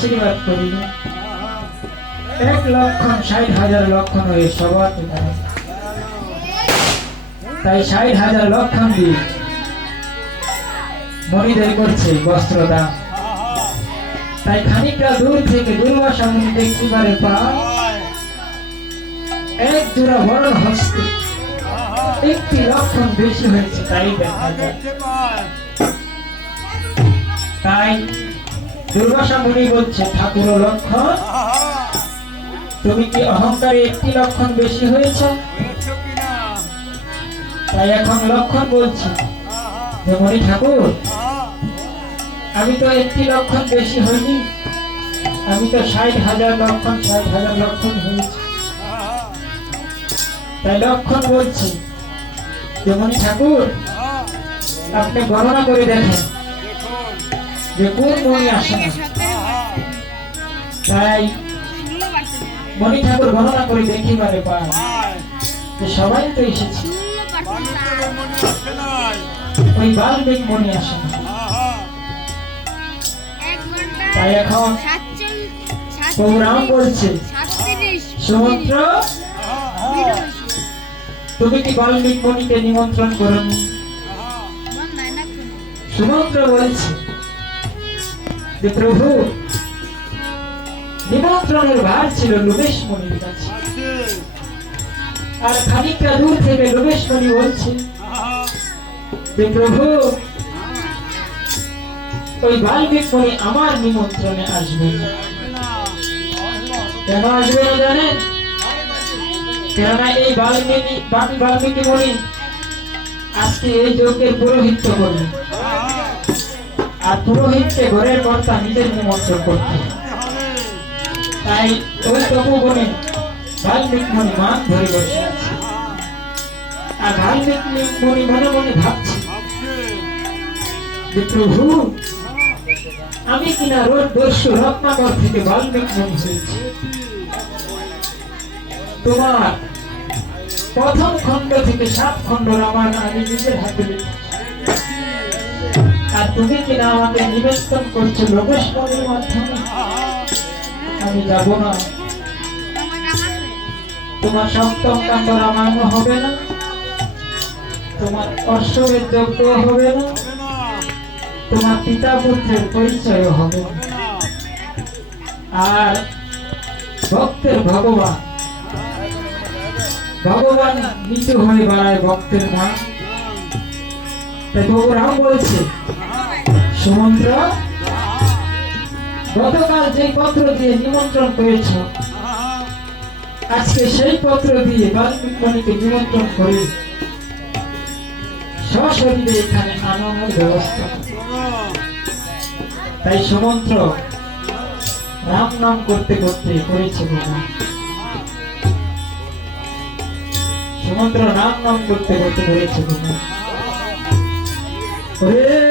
আশীর্বাদ করিল এক লক্ষণ ষাট হাজার লক্ষণ হয়ে সবার তাই ষাট হাজার লক্ষণ দিয়ে মনিদের করছে বস্ত্র দান। তাই খানিকটা দূর থেকে দুর্বাসা মুনি দেখতে পা এক জোড়া বড় হস্তে। একটি লক্ষণ বেশি হয়েছে, তাই দেখা যায়। তাই দুর্বাসা মুনি বলছে ঠাকুর লক্ষণ। তুমি কি অহংকারে একটি লক্ষণ বেশি হয়েছ? তাই এখন লক্ষণ বলছি। যে মণি ঠাকুর, আমি তো একটি লক্ষণ বেশি হইনি। আমি তো ষাট হাজার লক্ষণ, ষাট হাজার লক্ষণ হয়েছি। তাই লক্ষণ বলছি। যে মণি ঠাকুর, আপনি গণনা করে দেখেন। যে কোন মণি আসে না তাই মণি ঠাকুর গণনা করে দেখিবারে পায় যে সবাই তো এসেছে ওই বাল্মিক মণি আসে না তাই এখন প্রোগ্রাম করছে সমুদ্র তুমি কি বাল্মিক মণিকে নিমন্ত্রণ করো সমুদ্র বলছে যে প্রভু, নিমন্ত্রণের ভার ছিল লোকেশ মণির কাছে। আর খানিকটা দূর থেকে লোকেশ মণি বলছে, যে প্রভু, ওই বাল্মিক মণি আমার নিমন্ত্রণে আসবে। না। কেন আসবে না জানেন? কেননা এই বাল্মীকি বাল্মীকি মণি আজকে এই যজ্ঞের পুরোহিত্য করবে আর পুরোহিতকে ঘরের কর্তা নিজের নিমন্ত্রণ করতে। তাই ওই তপু বনে বাল্মিক মান ধরে বসে আর বাল্মিক মণি মনে মনে ভাবছে, যে প্রভু, আমি কিনা রোজ দস্যু রত্নাকর থেকে বাল্মিক মণি হয়েছি? তোমার প্রথম খণ্ড থেকে সাত খণ্ড রামায়ণ আমি নিজের হাতে তুমি কিনা আমাকে নিবেদন করছ লোকেশ মণির মাধ্যমে। আমি যাব না। তোমার সপ্তম কাণ্ড রামায়ণ হবে না। তোমার অশ্বমের যজ্ঞ হবে না। তোমার পিতা পুত্রের পরিচয় হবে আর ভক্তের ভগবান ভগবান নিচু হয়ে বাড়ায় ভক্তের মা। তাই ভগবান বলছে সমুদ্র গতকাল যে পত্র দিয়ে নিমন্ত্রণ আজকে সেই পত্র দিয়ে নিমন্ত্রণ করে সশরীরে এখানে আনানোর ব্যবস্থা। তাই সমন্ত্র রাম নাম করতে করতে করেছে ভগবান সুমন্ত্র রাম নাম করতে করতে করেছে ওরে